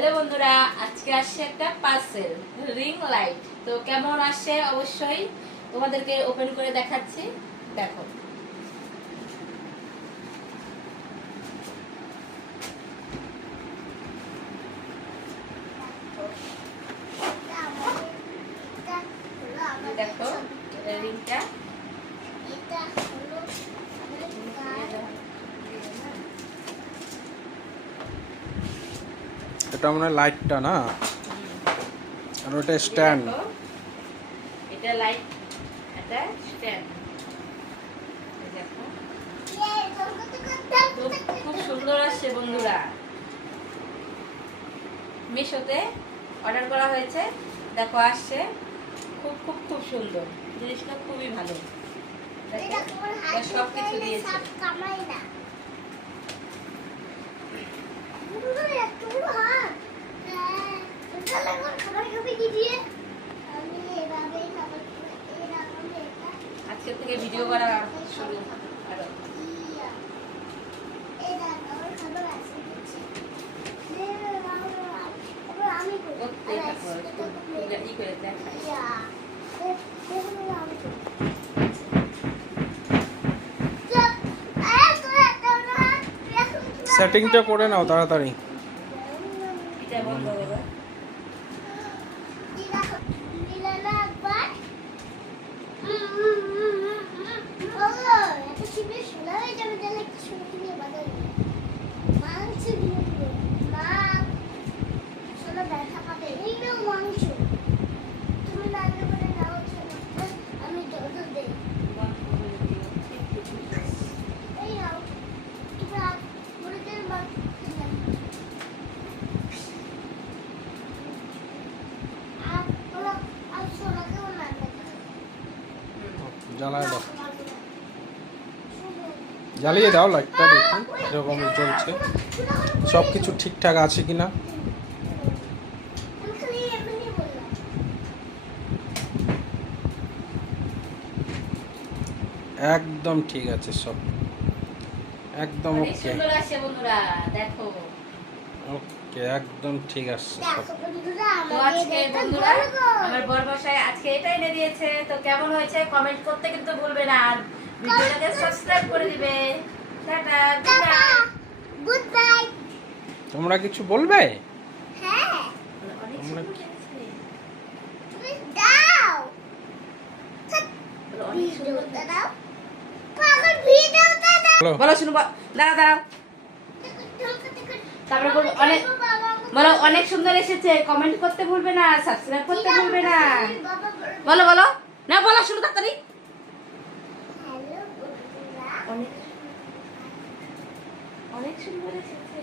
Hello বন্ধুরা, আজকে আসছে একটা পার্সেল রিং লাইট তো কেমন আসছে অবশ্যই তোমাদেরকে ওপেন করে দেখাচ্ছি। দেখো। দেখো রিংটা এটা মনে হয় লাইটটা না? আর ওটা স্ট্যান্ড এটা লাইট এটা স্ট্যান্ড দেখো। খুব খুব সুন্দর আসছে বন্ধুরা। মিশোতে অর্ডার করা হয়েছে। দেখো আসছে। খুব খুব খুব সুন্দর। জিনিসটা খুবই ভালো। সব কিছু দিয়েছে আজকে থেকে ভিডিও করা শুরু। একটু করে দেখাই সেটিংটা করে নাও তাড়াতাড়ি এটা বন্ধ করো আমি জল দেই এই নাও তোমরা মুরগির মাংস আর তোমরা আর সোনাকেও মারবে জ্বালায় দাও। জ্বালিয়ে দাও লাইটটা দেখি এরকম চলছে সব কিছু ঠিকঠাক আছে কি না একদম ঠিক আছে সব। একদম ওকে দেখো। ওকে একদম ঠিক আছে তো আজকে বন্ধুরা আমার বর আজকে এটা এনে দিয়েছে। তো কেমন হয়েছে কমেন্ট করতে কিন্তু ভুলবে না। আর ভিডিওটাকে সাবস্ক্রাইব করে দিবে। টাটা গুড বাই তোমরা কিছু বলবে? হ্যাঁ। অনেক তোমরা তুমি দাও। ভিডিওটা দাও। পাগল ভিডিওটা দাও। বলো শুনো বা- দাঁড়াও দাঁড়াও। তারপরে অনেক বলো, অনেক সুন্দর এসেছে। কমেন্ট করতে ভুলবে না সাবস্ক্রাইব করতে ভুলবে না। বলো বলো। না, বলো, শুনো তাড়াতাড়ি। অনেক অনেক সুন্দর এসেছে।